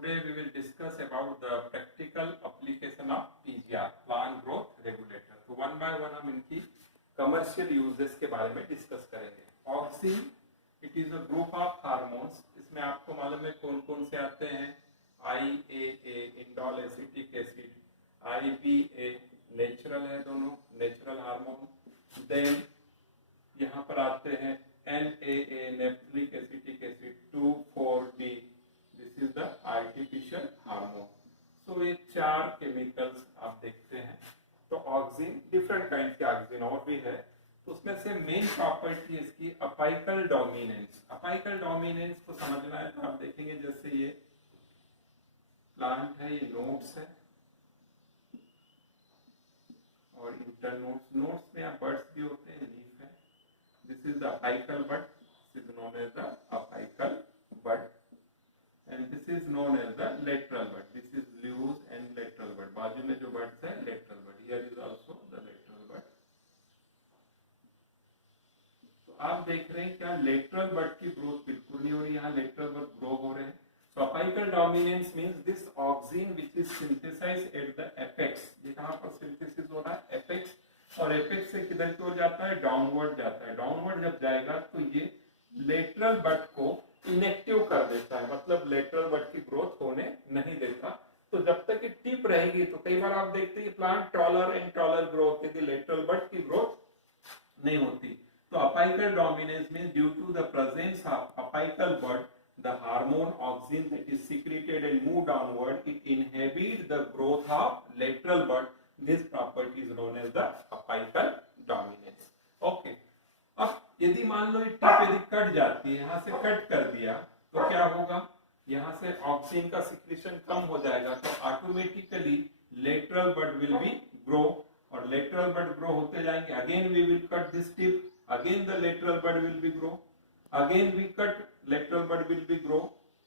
today we will discuss about the practical application of PGR, Plant Growth Regulator. तो one by one हम इनकी commercial uses के बारे में डिस्कस करेंगे. Auxin it is a group of hormones. इसमें आपको मालूम है कौन कौन से आते हैं. IAA indole acetic acid, IBA natural है, दोनों नेचुरल हार्मोन. देन यहाँ पर आते हैं NAA naphthalic acetic acid 2,4-D. This is the artificial hormone. So ये चार केमिकल्स आप देखते हैं. तो ऑक्सिन डिफरेंट काइंड के ऑक्सिन और भी है. तो उसमें से मेन प्रॉपर्टी इसकी अपाइकल डोमिनेंस. अपाइकल डोमिनेंस को समझना है तो आप देखेंगे जैसे ये प्लांट है, ये नोड्स है और इंटरनोड्स. नोड्स में बर्ड्स भी होते हैं, लीफ है. This is the apical bud. This is known as the apical bud and this is known as the lateral bud. This is leaves and lateral bud. बाजू में जो buds है lateral bud. Here is also the lateral bud. तो आप देख रहे हैं क्या lateral bud की ग्रोथ बिल्कुल नहीं हो रही, यहाँ lateral bud ग्रो हो रहे हैं. So apical dominance means this auxin which is synthesized at the apex. ये कहाँ पर synthesis हो रहा है? Apex. और apex से किधर की ओर जाता है? डाउनवर्ड जाता है. डाउनवर्ड जब जाएगा तो ये lateral bud को इनएक्टिव कर देता है, मतलब लेटरल बड की ग्रोथ होने नहीं देता. तो जब तक ये टिप रहेगी तो कई बार आप देखते हैं plant taller and taller grow होती है, लेटरल बड की ग्रोथ नहीं होती. तो apical dominance means due to the presence of apical bud the hormone auxin that is secreted and move downward, it inhibit the growth of lateral bud. This property is known as the apical dominance. Okay. अब यदि मान लो ये tip यदि cut जाती है, यहाँ से cut कर दिया तो क्या होगा? यहाँ से ऑक्सिन का सिक्रेशन कम हो जाएगा तो automatically lateral bud will be grow और लेटरल बड ग्रो होते जाएंगे. Again we will cut this tip, again the lateral bud will be grow, again we cut lateral bud will be grow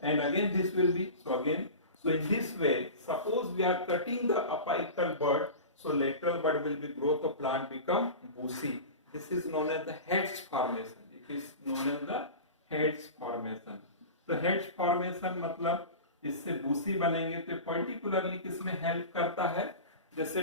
and again this will be so again. So in this way, suppose we are cutting the apical bud, so lateral bud will be grow, the plant become bushy. This is known as the heads formation. It is known as the heads formation. तो heads formation मतलब इससे Bussy बनेंगे. तो particularly किसमें help करता है? जैसे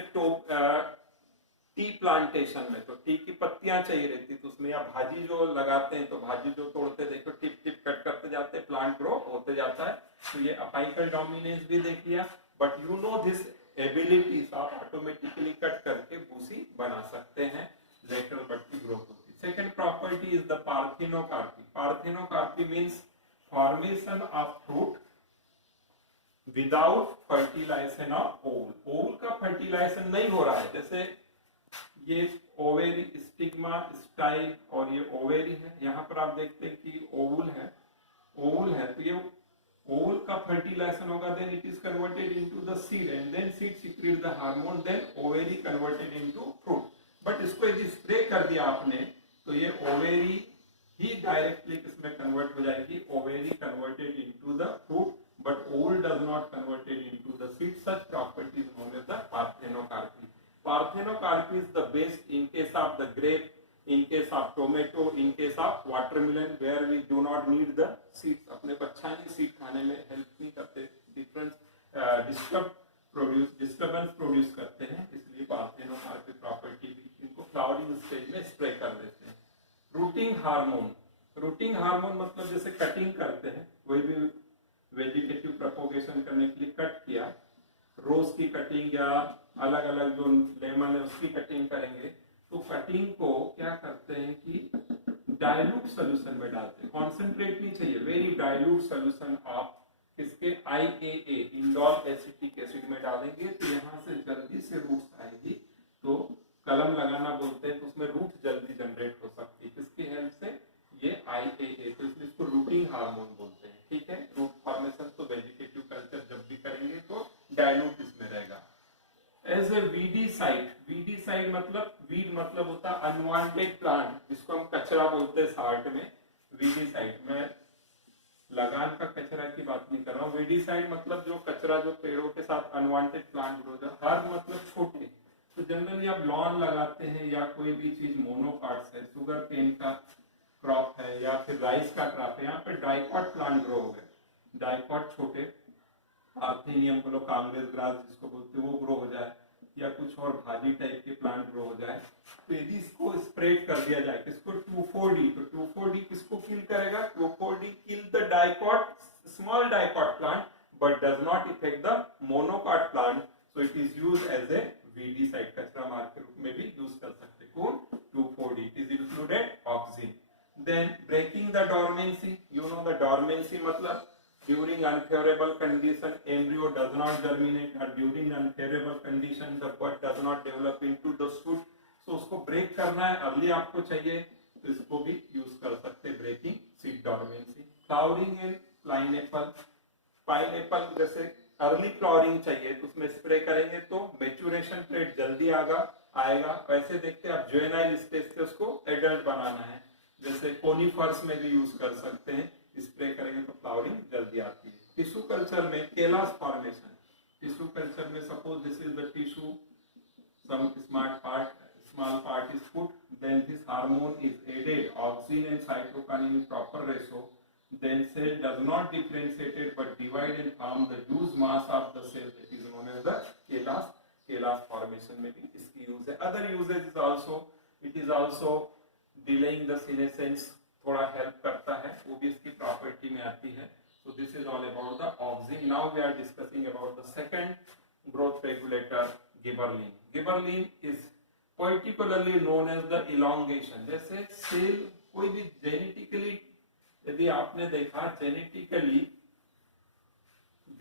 tea plantation में तो टी की पत्तियां चाहिए रहती तो उसमें या भाजी जो लगाते हैं तो भाजी जो तोड़ते देखो टिप टिप कट करते जाते हैं, प्लांट ग्रो होते जाता है. तो ये अपाइकल डोमिनेंस भी देख लिया. But you know this abilities आप ऑटोमेटिकली कट करके बूसी बना सकते हैं. लेटरल बड की ग्रोथ होती है. Second property is the parthenocarpy. Parthenocarpy means formation of fruit without fertilization of ovule. Ovule का फर्टिलाइजेशन नहीं हो रहा है. जैसे ये ओवेरी, स्टिग्मा, स्टाइल और ये ओवेरी है. यहाँ पर आप देखते हैं कि ओवल है, ओवल है. तो ये ओवल का फर्टिलाइजेशन होगा, then it is converted into the seed and then seed secrete the hormone, then ovary converted into fruit. But इसको यदि स्प्रे कर दिया आपने तो ये ओवेरी ही डायरेक्टली किसमें कन्वर्ट हो जाएगी? Ovary converted into the fruit but ovule does not converted into the seed. Such property is known as the parthenocarpy. Parthenocarpy is the best in case of the grape, in case of tomato, in case of watermelon where we do not need the seeds. अपने बच्चा नहीं seed खाने में help नहीं करते, disturbance produce करते हैं. इसलिए पार्थेनोकार्पी प्रॉपर्टी भी इनको फ्लावरिंग स्टेज में स्प्रे कर देते हैं. Routing hormone. रूटिंग हार्मोन मतलब जैसे कटिंग करते हैं, कोई भी वेजिटेटिव प्रोपोगेशन करने के लिए कट किया, रोज की कटिंग या अलग अलग जो लेमन है उसकी कटिंग करेंगे तो कटिंग को क्या करते हैं कि डाइल्यूट सोल्यूशन में डालते हैं. कॉन्सेंट्रेट नहीं चाहिए, वेरी डाइल्यूट सोल्यूशन ऑफ किसके? IAA इंडोल एसिटिक एसिड में डालेंगे तो यहाँ से जल्दी से रूट्स आएगी. तो कलम लगाना बोलते हैं तो उसमें रूट जल्दी जनरेट हो सकती है. किसकी हेल्प से? ये IAA. तो इसलिए इसको रूटिंग हार्मोन बोलते हैं. ठीक है. रूट फॉर्मेशन तो वेजिटेटिव कल्चर जब भी करेंगे तो डाइल्यूट इसमें रहेगा. As a weedicide. वीडीसाइड मतलब वीड मतलब होता है अनवांटेड प्लांट, जिसको हम कचरा बोलते हैं शार्ट में. वीडीसाइड में लगान का कचरा की बात नहीं कर रहा हूँ. वीडीसाइड मतलब जो कचरा जो पेड़ों के साथ अनवांटेड प्लांट ग्रो होता है. हर मतलब छोटे. तो जनरली आप लॉन लगाते हैं या कोई भी चीज मोनोकाट्स है, शुगर केन का क्रॉप है या फिर राइस का क्रॉप है, यहाँ पे डाइकॉट प्लांट ग्रो हो गए. डाइकॉट छोटे पार्थेनियम बोलो, कांग्रेस ग्रास जिसको बोलते हैं, वो ग्रो हो जाए, या कुछ और भाजी टाइप के प्लांट ग्रो हो जाए, तो यदि इसको स्प्रेड कर दिया जाए किसको, 2,4-D, तो 2,4-D किसको किल करेगा, 2,4-D kill the dicot, small dicot plant, but does not effect the monocot plant, so it is used as a weedicide, कचरा मार के रूप में भी यूज कर सकते। कौन, 2,4-D, it is included auxin. Then breaking the dormancy, you know the dormancy मतलब during unfavorable condition embryo does not germinate, or during unfavorable condition the bud does not develop into the shoot, so उसको break करना है, early आपको चाहिए तो इसको भी use कर सकते हैं, breaking seed dormancy। Flowering in pineapple, pineapple जैसे अर्ली फ्लावरिंग चाहिए तो उसमें स्प्रे करेंगे तो मैच्योरेशन पीरियड जल्दी आएगा। वैसे देखते हैं आप जुवेनाइल स्टेज से उसको एडल्ट बनाना है, जैसे कोनिफर्स में भी यूज कर सकते हैं, स्प्रे करेंगे तो फ्लावरिंग जल्दी आती है। टिश्यू कल्चर में केलास फॉर्मेशन, टिश्यू कल्चर में suppose this is the tissue, some small part is put, then this hormone is added, auxin and cytokinin in proper ratio, then cell does not differentiate but divide and form the huge mass of the cell, that is known as the केलास formation में भी इसकी use है। other uses is also, it is also delaying the senescence, थोड़ा help करता है, वो भी इसकी प्रॉपर्टी में आती है। so this is all about the auxin। now we are discussing about the second growth regulator, gibberellin. Gibberellin is particularly known as the elongation, जैसे सेल कोई भी जेनेटिकली, यदि आपने देखा जेनेटिकली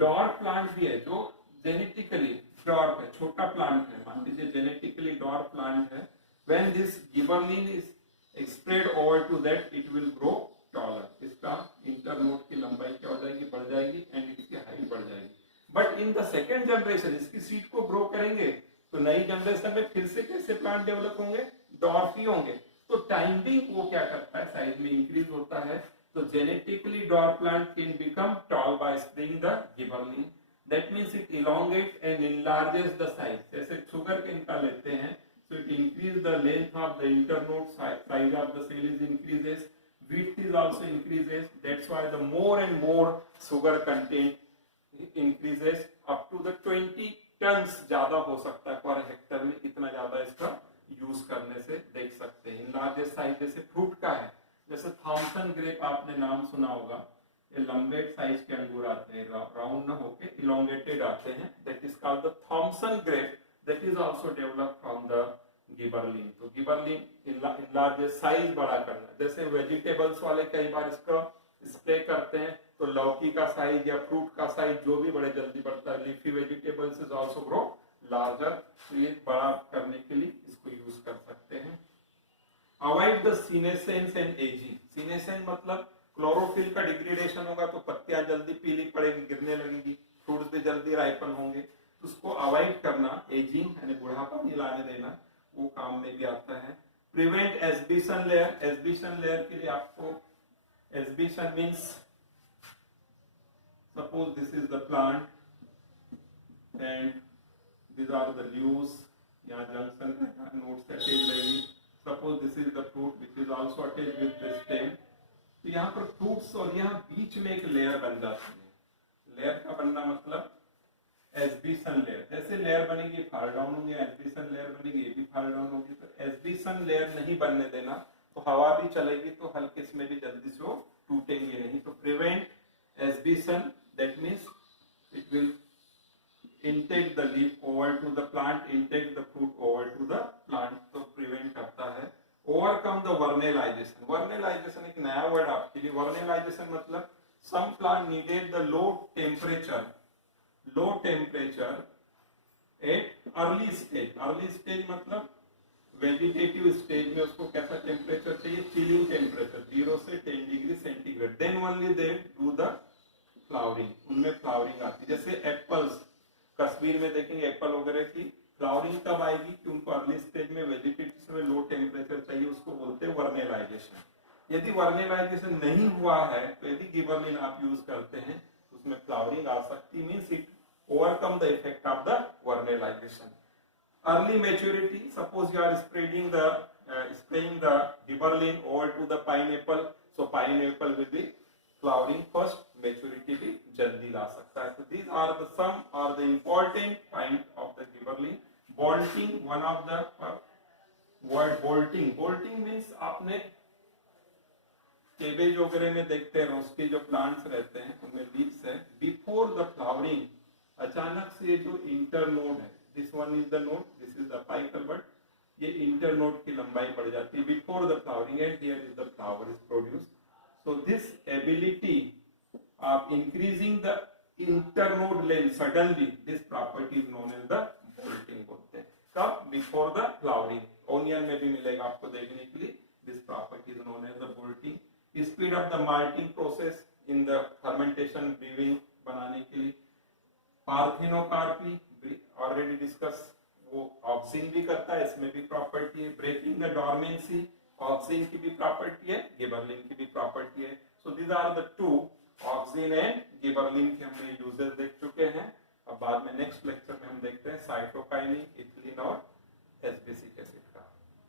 डॉर्फ प्लांट भी है, जो जेनेटिकली डॉर्फ है, छोटा प्लांट है, मान लीजिए जेनेटिकली डॉर्फ प्लांट है, when this gibberellin is spread over to that, it will grow taller, इसका इंटरनोड की लंबाई क्या हो जाएगी, बढ़ जाएगी, एंड इसकी हाइट बढ़ जाएगी। But in the second generation इसकी सीड को ग्रो करेंगे तो नई जनरेशन में फिर से कैसे प्लांट डेवलप होंगे, डॉर्फ ही होंगे। तो टाइमिंग वो क्या करता है, साइज में इंक्रीज होता है, तो genetically dwarf plant can become tall by spraying the gibberellin, that means it elongates and enlarges the size, जैसे शुगर केन का लेते हैं, so it increase the length of the internode, size of the cell is increases, width is also increases, that's why the more and more sugar content increases up to the 20 turns ज्यादा हो सकता है per hectare में, इतना ज्यादा इसका use करने से देख सकते हैं। लार्जेस्ट साइज जैसे फ्रूट का है, जैसे थॉमसन ग्रेप आपने नाम सुना होगा, ये लंबे साइज के अंगूर आते हैं, राउंड न होके इलोंगेटेड आते हैं, that is called the Thomson grape, that is also developed from the gibberellin. तो गिबरलिन लार्जेस्ट साइज बड़ा करना, जैसे वेजिटेबल्स वाले कई बार इसका स्प्रे करते हैं तो लौकी का साइज या फ्रूट का साइज जो भी बड़े जल्दी बढ़ता है, leafy vegetables is also grow larger, तो ये बड़ा करने के लिए इसको यूज कर सकते हैं। Avoid the senescence and ageing, senescence मतलब क्लोरोफिल का डिग्रेडेशन होगा तो पत्तियां जल्दी पीली पड़ेगी, गिरने लगेगी, फ्रूट्स भी जल्दी राइपन होंगे, तो उसको अवॉइड करना, एजिंग यानी बुढ़ापा नहीं लाने देना, वो काम में भी आता है। प्रिवेंट एस्बिशन लेयर, एस्बिशन लेयर के लिए आपको, एस्बिशन means suppose this is the plant and these are the leaves, यहाँ जंक्शन नोट्स अटैच रहेगी, suppose this is the fruit which is also attached with the stem, तो यहाँ पर फ्रूट्स और यहाँ बीच में एक लेयर बन जाती है। लेयर का बनना मतलब एस्बिशन लेयर, जैसे लेयर बनेगी फॉल डाउन होंगे, एस्बिशन लेयर बनेगी ये भी फॉल डाउन होगी, तो एस्बिशन लेयर नहीं बनने देना, तो हवा भी चलेगी तो हल्के इसमें भी जल्दी से वो टूटेंगे नहीं, तो prevent एस्बिशन, that means it will intake the leaf over to the plant, intake the fruit over to the plant, तो prevent करता है। overcome the vernalization, vernalization एक नया वर्ड आपके लिए, vernalization मतलब some plant needed the low temperature at early stage मतलब vegetative stage में उसको कैसा टेम्परेचर चाहिए, चिलिंग टेम्परेचर 0 से 10 degree centigrade, then only they do the flowering, उनमें फ्लावरिंग आती है। जैसे एप्पल्स, कश्मीर में देखेंगे एप्पल वगैरह की फ्लावरिंग कब आएगी कि उनको अर्ली स्टेज में वेजिटेटिव में लो टेम्परेचर चाहिए, उसको बोलते हैं वर्नेलाइजेशन। यदि वर्नेलाइजेशन नहीं हुआ है तो यदि गिबरलिन आप यूज करते हैं तो उसमें फ्लावरिंग आ सकती, means it overcome the effect of the vernalization. Early maturity, suppose you are spraying the gibberellin over to the pineapple, so pineapple will be flowering first, maturity भी जल्दी ला सकता है. So these are the some are the important point of the gibberellin. Bolting, one of the word bolting. Bolting means आपने cabbage वगैरह में देखते हैं उसके जो प्लांट्स रहते हैं उनमें लीव्स है. बिफोर द फ्लावरिंग अचानक से ये जो इंटरनोड है, this one is the node, this is the apical bud, ये इंटरनोड की लंबाई बढ़ जाती है before the flowering and here is the flower is produced. So this ability of increasing the internode length suddenly, this property is known as the bolting बोलते हैं. कब? Before the flowering. Onion में भी मिलेगा आपको देखने के लिए. This property is known as the bolting. Speed of the malting process in the fermentation brewing बनाने के लिए. Parthenocarpy already discuss, वो ऑक्सीन भी करता है, इसमें भी प्रॉपर्टी है. ब्रेकिंग द डॉर्मेंसी, ऑक्सीन की भी प्रॉपर्टी है, गिबरलिन की भी प्रॉपर्टी है. So these are the two auxin and gibberellin के हमने यूजेस देख चुके हैं. अब बाद में नेक्स्ट लेक्चर में हम देखते हैं साइटोकाइनिन,